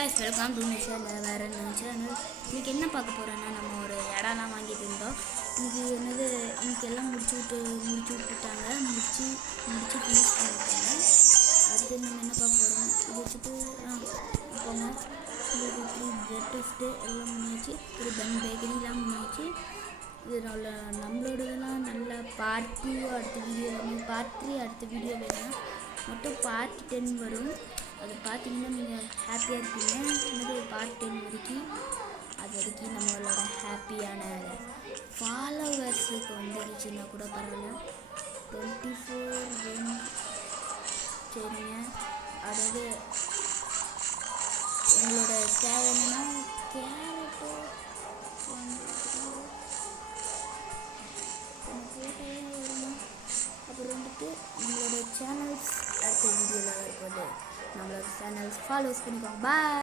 Welcome to நிஷாவில் வேறு என்ன channel. இன்றைக்கி என்ன பார்க்க போகிறோன்னா, நம்ம ஒரு இடம்லாம் வாங்கிட்டு இருந்தோம். இன்றைக்கி என்னது இன்றைக்கி எல்லாம் முடிச்சு விட்டுட்டாங்க. முடிச்சு ஃபினிஷ் பண்ணிட்டாங்க. அடுத்து நம்ம என்ன பார்க்க போகிறோம், இது வச்சுட்டு போங்க. உங்களுக்கு 3 பிரெட் டோஸ்ட்டு எல்லாம் பண்ணியாச்சு. ஒரு பன் பேக்கரிலாம் பண்ணியாச்சு. இது நம்மளோடதெல்லாம் நல்லா பார்ட் 2 அடுத்த வீடியோ பார்ட் 3 அடுத்த வீடியோ வேணும். மொத்தம் பார்ட் 10 வரும். அது பார்த்தீங்கன்னா நீங்கள் ஹாப்பியாக இருப்பீங்க. என்னது பார்ட் 10 வரைக்கும் அது வரைக்கும் நம்மளோட ஹாப்பியான ஃபாலோவர்ஸுக்கு வந்துடுச்சுன்னா கூட பரவாயில்ல. 24 சரிங்க. அதாவது உங்களோட தேவை என்னன்னா கேரட்டோ வருமா. அப்புறம் வந்துட்டு நம்மளோட சேனல்ஸ் அடுத்த வீடியோவில் வரும்போது நம்மளோட சேனல்ஸ் ஃபாலோஸ் பண்ணிக்கோங்க. பாய்.